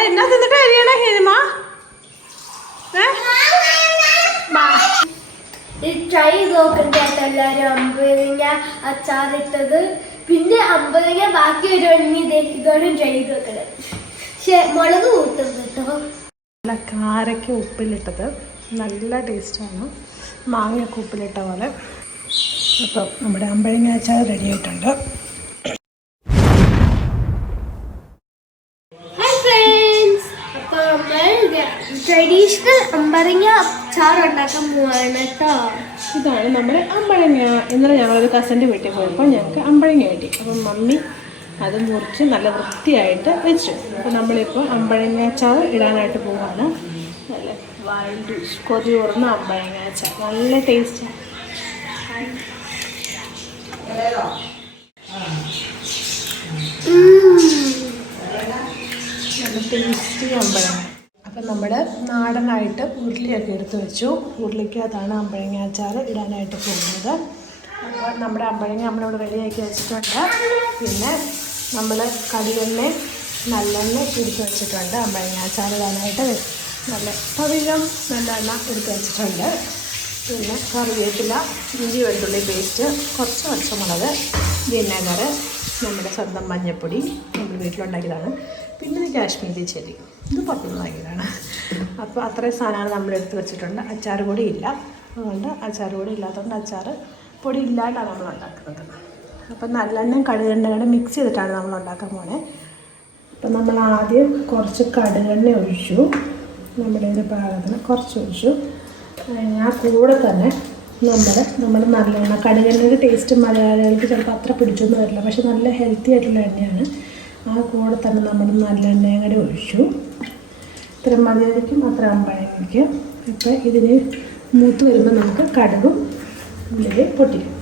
എന്നാ തിന്നിട്ട് അരിയണേ ഹിനിമ? ട്രൈ ചെയ്ത് നോക്കണ്ടേ എല്ലാവരും അമ്പഴങ്ങ അച്ചാറിട്ടത്. പിന്നെ അമ്പഴങ്ങ ബാക്കി വരുവാണെങ്കിൽ ഇതോടെ ട്രൈ ചെയ്ത് നോക്കണം. പക്ഷെ മുളക് കൂട്ടും കേട്ടോ. നല്ല കാരയ്ക്ക ഉപ്പിലിട്ടത് നല്ല ടേസ്റ്റാണ്, മാങ്ങയൊക്കെ ഉപ്പിലിട്ട പോലെ. അപ്പം നമ്മുടെ അമ്പഴങ്ങ അച്ചാർ റെഡി ആയിട്ടുണ്ട്. ട്രഡീഷണൽ അമ്പഴങ്ങ അച്ചാർ ഉണ്ടാക്കാൻ പോവാണ് കേട്ടോ. ഇതാണ് നമ്മുടെ അമ്പഴങ്ങ. ഇന്നലെ ഞങ്ങളൊരു കസിൻ്റെ വീട്ടിൽ പോയപ്പോൾ ഞങ്ങൾക്ക് അമ്പഴങ്ങ കിട്ടി. അപ്പം മമ്മി അത് മുറിച്ച് നല്ല വൃത്തിയായിട്ട് വെച്ചു. അപ്പോൾ നമ്മളിപ്പോൾ അമ്പഴങ്ങ അച്ചാർ ഇടാനായിട്ട് പോവാണ്. നല്ല വൈൽഡ് കൊതി ഓർന്ന അമ്പഴങ്ങ അച്ചാർ നല്ല ടേസ്റ്റാണ്. നല്ല ടേസ്റ്റി അമ്പഴങ്ങ. അപ്പം നമ്മൾ നാടനായിട്ട് ഉരുളിയൊക്കെ എടുത്ത് വെച്ചു. ഉരുളിക്കകത്താണ് അമ്പഴങ്ങ അച്ചാർ ഇടാനായിട്ട് പോകുന്നത്. അപ്പോൾ നമ്മുടെ അമ്പഴങ്ങ നമ്മളിവിടെ റെഡിയാക്കി വെച്ചിട്ടുണ്ട്. പിന്നെ നമ്മൾ കടുകെണ്ണ നല്ലെണ്ണ എടുത്ത് വെച്ചിട്ടുണ്ട്. അമ്പഴങ്ങ അച്ചാർ ഇടാനായിട്ട് നല്ല പവിഴം നല്ലെണ്ണ എടുത്ത് വെച്ചിട്ടുണ്ട്. പിന്നെ കറിവേപ്പില, ഇഞ്ചി വെളുത്തുള്ളി പേസ്റ്റ്, കുറച്ച് പച്ചമുളക്, വിനെഗർ, നമ്മുടെ സ്വന്തം മഞ്ഞൾപ്പൊടി നമ്മൾ വീട്ടിലുണ്ടാക്കിയതാണ്. പിന്നെ ഇത് കാശ്മീരി ചില്ലി, ഇത് പുറത്തുനിന്ന് വാങ്ങിയതാണ്. അപ്പോൾ അത്രയും സാധനങ്ങൾ നമ്മൾ എടുത്ത് വെച്ചിട്ടുണ്ട്. അച്ചാർ പൊടി ഇല്ല, അതുകൊണ്ട് അച്ചാർ പൊടി ഇല്ലാത്തതുകൊണ്ട് അച്ചാർ പൊടി ഇല്ലാണ്ടാണ് നമ്മൾ ഉണ്ടാക്കുന്നത്. അപ്പം നല്ലെണ്ണയും കടുകെണ്ണയും മിക്സ് ചെയ്തിട്ടാണ് നമ്മൾ ഉണ്ടാക്കാൻ പോണേ. അപ്പം നമ്മൾ ആദ്യം കുറച്ച് കടുകെണ്ണ ഒഴിച്ചു, നമ്മുടെ ഒരു പാകത്തിന് കുറച്ച് ഒഴിച്ചു. ആ കൂടെ തന്നെ നമ്മൾ നല്ലെണ്ണ, കടുകെണ്ണയുടെ ടേസ്റ്റ് മലയാളികൾക്ക് ചിലപ്പോൾ അത്ര പിടിച്ചൊന്നും വരില്ല, പക്ഷെ നല്ല ഹെൽത്തി ആയിട്ടുള്ള എണ്ണയാണ്. ആ കൂടെ തന്നെ നമ്മൾ നല്ലെണ്ണയും കൂടെ ഒഴിച്ചു. ഇത്ര മതിയായിരിക്കും, അത്ര അമ്പഴങ്ങയ്ക്ക്. ഇപ്പം ഇതിന് മൂത്ത് വരുമ്പോൾ നമുക്ക് കടുകും ഉള്ളിൽ പൊട്ടിക്കും.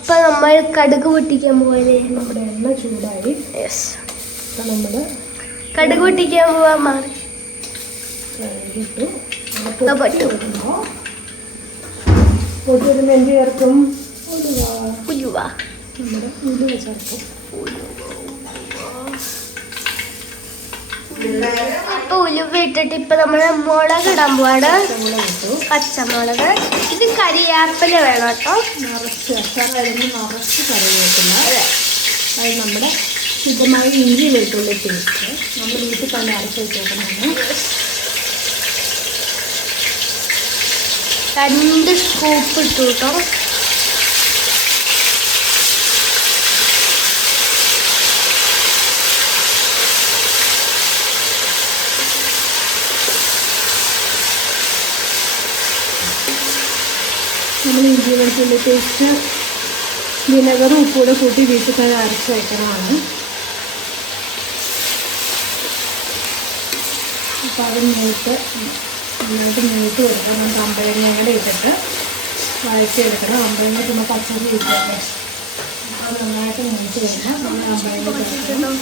ഇപ്പം നമ്മൾ കടുക് പൊട്ടിക്കാൻ പോലെ നമ്മുടെ എണ്ണ ചൂടായി. അപ്പം നമ്മൾ കടുക് പൊട്ടിക്കാൻ പോവാൻ മാറി ഇട്ടു. പൊട്ടി വരുമ്പോൾ എന്ത് ചേർക്കും? ഉലുവ. നമ്മുടെ ഉലുവ ചേർക്കും. അപ്പൊ ഉലുവ ഇട്ടിട്ട് ഇപ്പൊ നമ്മള് മുളക് ഇടാൻ പോവാണ്. പച്ചമുളക്. ഇത് കരിയാപ്പില വേണം കേട്ടോ. നിറച്ച് കറിവേപ്പില. അത് നമ്മുടെ ശുദ്ധമായ ഇഞ്ചി വെളുത്തുള്ളി പേസ്റ്റ് നമ്മൾ വീട്ടിൽ തന്നെ അരച്ച് വെച്ചേക്കുന്നതാണ്. 2 സ്കൂപ്പ് ഇട്ടു കേട്ടോ. നമ്മൾ ഇഞ്ചി വെളുത്തുള്ളി പേസ്റ്റ് വിനെഗറും ഉപ്പൂടെ കൂട്ടി വീട്ടിൽ തന്നെ അരച്ച് വയ്ക്കണമാണ്. അപ്പോൾ അത് നന്നായിട്ട് മൂത്ത് കൊടുക്കണം. നമുക്ക് അമ്പഴങ്ങയുടെ ഇട്ടിട്ട് വഴറ്റിയെടുക്കണം. അമ്പഴങ്ങ പിന്നെ പച്ചരി ഇട്ടല്ലേ, അപ്പോൾ നന്നായിട്ട് മൂത്ത് കഴിഞ്ഞാൽ നമ്മൾ അമ്പഴങ്ങ ചേർക്കണം.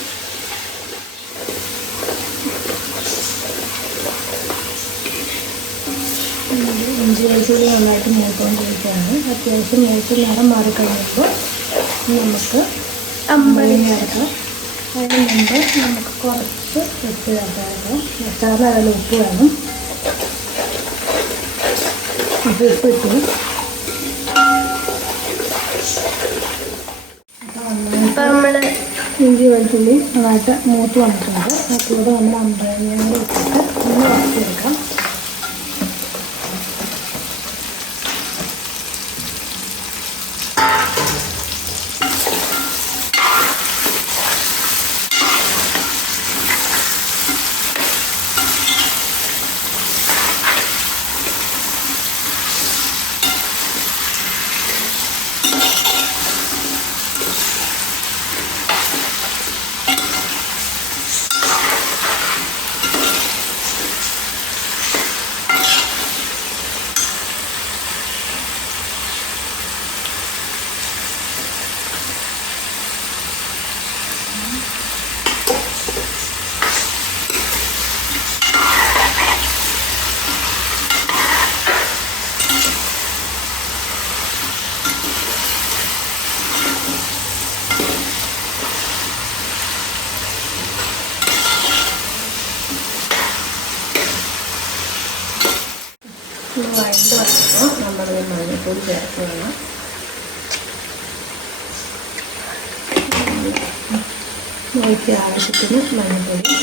ഇഞ്ചി വെളുത്തുള്ളി നന്നായിട്ട് മൂത്തുകൊണ്ടിരിക്കുകയാണ്. അത്യാവശ്യം മൂത്ത് നിറം മാറിക്കഴിയുമ്പോൾ നമുക്ക് അമ്പഴങ്ങ ചേർക്കാം. അതിന് മുമ്പ് നമുക്ക് കുറച്ച് ഉപ്പ് ചേർക്കാമല്ലോ. അച്ചാറിന് അതിൽ ഉപ്പ് വേണം. അപ്പോൾ ഉപ്പ് ഇട്ടു. ഇപ്പം നമ്മൾ ഇഞ്ചി വെളുത്തുള്ളി നന്നായിട്ട് മൂത്ത് വന്നിട്ടുണ്ട്. അതുകൂടെ നമ്മൾ അമ്പഴങ്ങ ഇട്ടിട്ട് ഒന്ന് വറുത്തെടുക്കാം. വഴണ്ട് വന്നപ്പോൾ നമ്മൾ മഞ്ഞൾപ്പൊടി ചേർക്കണം. നോക്കി ആവശ്യത്തിന് മഞ്ഞൾപ്പൊടി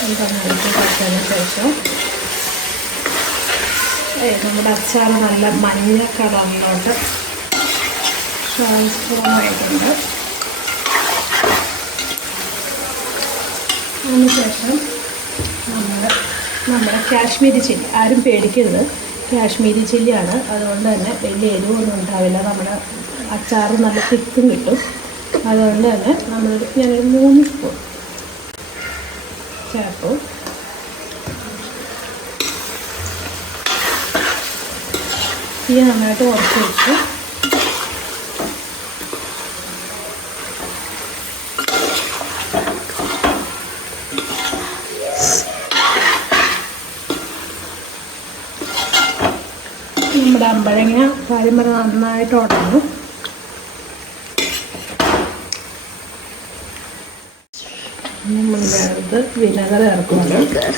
നന്നായിട്ട് ചേർത്തതിന് ശേഷം നമ്മുടെ അച്ചാർ നല്ല മഞ്ഞ കളറിലോട്ട് ട്രാൻസ്ഫോം ആയിട്ടുണ്ട്. അതിനുശേഷം നമ്മുടെ കാശ്മീരി ചില്ലി, ആരും പേടിക്കരുത്, കാശ്മീരി ചില്ലിയാണ്. അതുകൊണ്ട് തന്നെ വലിയ എരിവൊന്നും ഉണ്ടാവില്ല. നമ്മുടെ അച്ചാർ നല്ല തിക്കും കിട്ടും. അതുകൊണ്ട് തന്നെ ഞാനൊരു 3 സ്പൂൺ ചേർത്തു. തീ നന്നായിട്ട് കുറച്ച് വെച്ചു. നമ്മുടെ അമ്പഴങ്ങ കാര്യം നന്നായിട്ട് ഉടഞ്ഞു. നമ്മൾ വേണ്ടത് വിനെഗർ ചേർക്കുകയാണ്.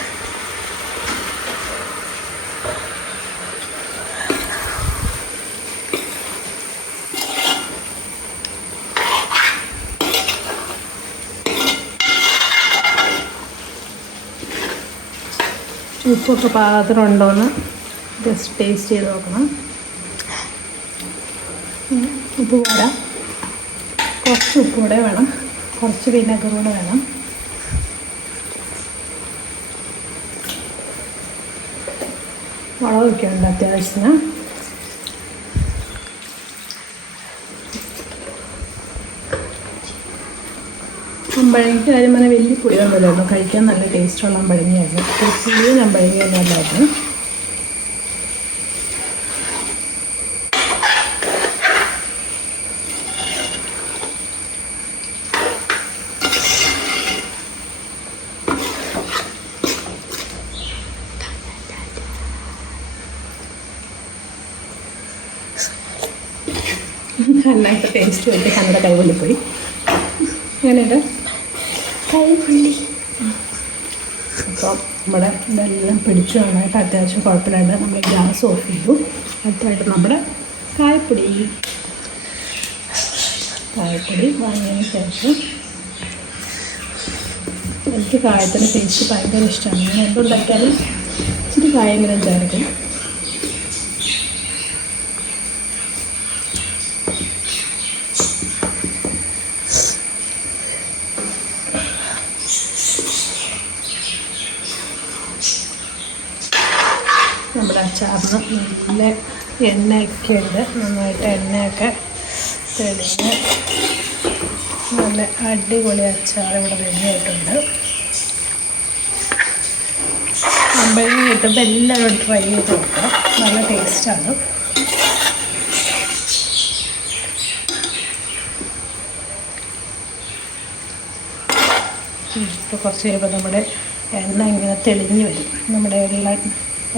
ഉപ്പൊക്കെ പാകത്തിനുണ്ടോയെന്ന് ജസ്റ്റ് ടേസ്റ്റ് ചെയ്ത് നോക്കണം. ഉപ്പ് പോരാ, കുറച്ച് ഉപ്പ് കൂടെ വേണം, കുറച്ച് വിനെഗർ കൂടെ വേണം. മുളകൊക്കെ ഉണ്ട് അത്യാവശ്യത്തിന്. അമ്പഴങ്ങയ്ക്ക് കാര്യം പറഞ്ഞാൽ വലിയ പുളിയൊന്നുമില്ലായിരുന്നു. കഴിക്കാൻ നല്ല ടേസ്റ്റുള്ള അമ്പഴങ്ങയായിരുന്നു. പുളിയും അമ്പഴങ്ങയൊന്നുമല്ലായിരുന്നു. ഹന്നയുടെ ടേസ്റ്റ് വേണ്ടി ഹന്നയുടെ കൈപൊള്ളിപ്പോയി. അങ്ങനെയുണ്ട് കൈപൊള്ളി. അപ്പോൾ നമ്മുടെ ഇതെല്ലാം പിടിച്ചു നന്നായിട്ട് അത്യാവശ്യം കുഴപ്പമില്ലാണ്ട് നമ്മൾ ഗ്യാസ് ഓഫ് ചെയ്തു. അടുത്തായിട്ട് നമ്മുടെ കായപ്പൊടി വാങ്ങിയതിന് ശേഷം, എനിക്ക് കായത്തിൻ്റെ ടേസ്റ്റ് ഭയങ്കര ഇഷ്ടമാണ്. ഞാൻ എന്തുണ്ടാക്കിയാലും ഇച്ചിരി കായെങ്കിലും ചേർക്കും. നമ്മുടെ അച്ചാറിന് നല്ല എണ്ണയൊക്കെ ഉണ്ട്. നന്നായിട്ട് എണ്ണയൊക്കെ തെളിഞ്ഞ് നല്ല അടിപൊളി അച്ചാർ ഇവിടെ റെഡിയായിട്ടുണ്ട്. അമ്പഴങ്ങ കിട്ടുമ്പോൾ എല്ലാവരും ട്രൈ ചെയ്ത് നോക്കാം. നല്ല ടേസ്റ്റാണ്. ഇപ്പോൾ കുറച്ച് കഴിയുമ്പോൾ നമ്മുടെ എണ്ണ ഇങ്ങനെ തെളിഞ്ഞ് വരും. നമ്മുടെ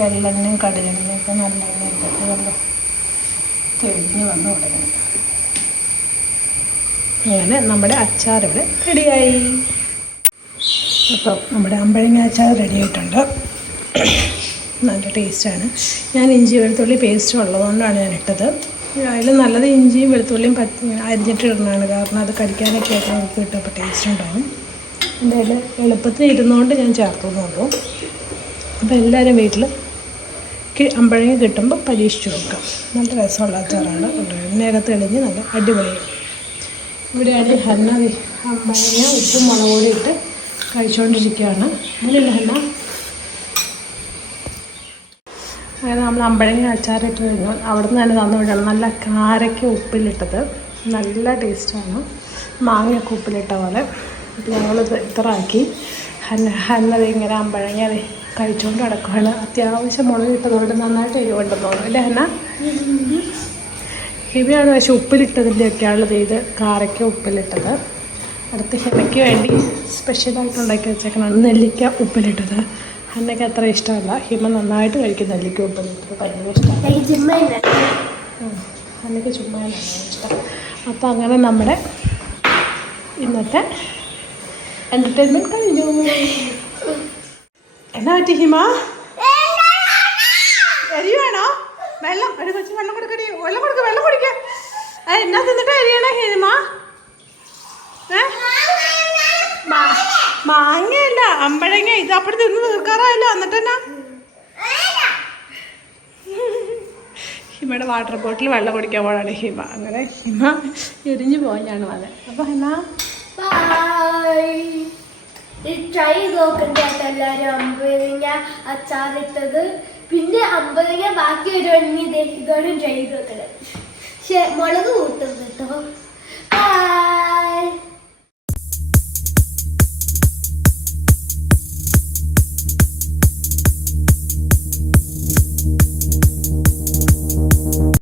എള്ളെണ്ണയും കടുകെണ്ണയൊക്കെ നല്ല എണ്ണയൊക്കെ നല്ല തെളിഞ്ഞ് വന്നു തുടങ്ങി. അങ്ങനെ നമ്മുടെ അച്ചാർ ഇവിടെ റെഡിയായി. അപ്പം നമ്മുടെ അമ്പഴങ്ങ അച്ചാർ റെഡി ആയിട്ടുണ്ട്. നല്ല ടേസ്റ്റാണ്. ഞാൻ ഇഞ്ചി വെളുത്തുള്ളി പേസ്റ്റ് ഉള്ളതുകൊണ്ടാണ് ഞാൻ ഇട്ടത്. അതിൽ നല്ലത് ഇഞ്ചിയും വെളുത്തുള്ളിയും അരിഞ്ഞിട്ട് ഇടുന്നതാണ്. കാരണം അത് കടിക്കാനൊക്കെ ആയിട്ട് നമുക്ക് കിട്ടുമ്പോൾ ടേസ്റ്റ് ഉണ്ടാകും. എന്തായാലും എളുപ്പത്തിൽ ഇരുന്നുകൊണ്ട് ഞാൻ ചേർത്തുന്നുള്ളൂ. അപ്പോൾ എല്ലാവരും വീട്ടിൽ അമ്പഴങ്ങ കിട്ടുമ്പോൾ പരീക്ഷിച്ച് നോക്കാം. നല്ല രസമുള്ള അച്ചാറാണ്. എണ്ണയൊക്കെ തെളിഞ്ഞ് നല്ല അടിപൊളിയാണ്. ഇവിടെയാണ് ഹന്ന അമ്പഴങ്ങ ഉപ്പും മുളക് പൊടി ഇട്ട് കഴിച്ചുകൊണ്ടിരിക്കുകയാണ്. അങ്ങനെയല്ല ഹന്ന? അങ്ങനെ നമ്മൾ അമ്പഴങ്ങ അച്ചാറിട്ട് കഴിഞ്ഞാൽ അവിടെ നിന്ന് തന്നെ തന്നു വിടണം. നല്ല കാരയ്ക്ക് ഉപ്പിലിട്ടത് നല്ല ടേസ്റ്റാണ്. മാങ്ങയൊക്കെ ഉപ്പിലിട്ട പോലെ. അപ്പോൾ ഞങ്ങളിത് ഇത്ര ആക്കി. ഹന്നത് ഇങ്ങനെ അമ്പഴങ്ങ കഴിച്ചുകൊണ്ട് കിടക്കുകയാണ്. അത്യാവശ്യം മുളക് ഇട്ടതുകൊണ്ട് നന്നായിട്ട് എരിവുണ്ടെന്ന് തോന്നുന്നു അല്ലേ ഹന്ന? ഹിമയാണ് പക്ഷേ ഉപ്പിലിട്ടതിൻ്റെയൊക്കെയാണുള്ളത്. ഇത് കാരയ്ക്ക ഉപ്പിലിട്ടത്. അടുത്ത് ഹിമയ്ക്ക് വേണ്ടി സ്പെഷ്യലായിട്ട് ഉണ്ടാക്കി വെച്ചേക്കണം നെല്ലിക്ക ഉപ്പിലിട്ടത്. ഹന്നയ്ക്ക് അത്ര ഇഷ്ടമല്ല. ഹിമ നന്നായിട്ട് കഴിക്കും നെല്ലിക്ക ഉപ്പിലിട്ടത്. ഭയങ്കര ഇഷ്ടമാണ്. ഹന്നയ്ക്ക് ചുമ്മാനാണ് ഇഷ്ടം. അപ്പോൾ അങ്ങനെ നമ്മുടെ ഇന്നത്തെ എൻ്റർടൈൻമെൻറ്റ് കഴിഞ്ഞു. എന്നാ പറ്റി ഹിമ? എരിവാണോ? എന്നാ തിന്നിട്ട് അരിയണ ഹിമ? മാങ്ങയല്ല, അമ്പഴങ്ങ. ഇത് അപ്പോൾ തിന്ന് തീർക്കാറായല്ലോ. എന്നിട്ടെന്നാ ഹിമയുടെ വാട്ടർ ബോട്ടിൽ വെള്ളം കുടിക്കാൻ പോകാണ് ഹിമ. അങ്ങനെ ഹിമ എരിഞ്ഞു പോയാണ് വന്നത്. അപ്പൊ എന്നാ ട്രൈ ചെയ്ത് നോക്കണ്ടേ എല്ലാരും അമ്പഴങ്ങ അച്ചാറിട്ടത്. പിന്നെ അമ്പഴങ്ങ ബാക്കി വരുവാണെങ്കിൽ ഇതോടും ട്രൈ ചെയ്ത് നോക്കണേ. പക്ഷെ മുളക് കൂട്ടും കേട്ടോ.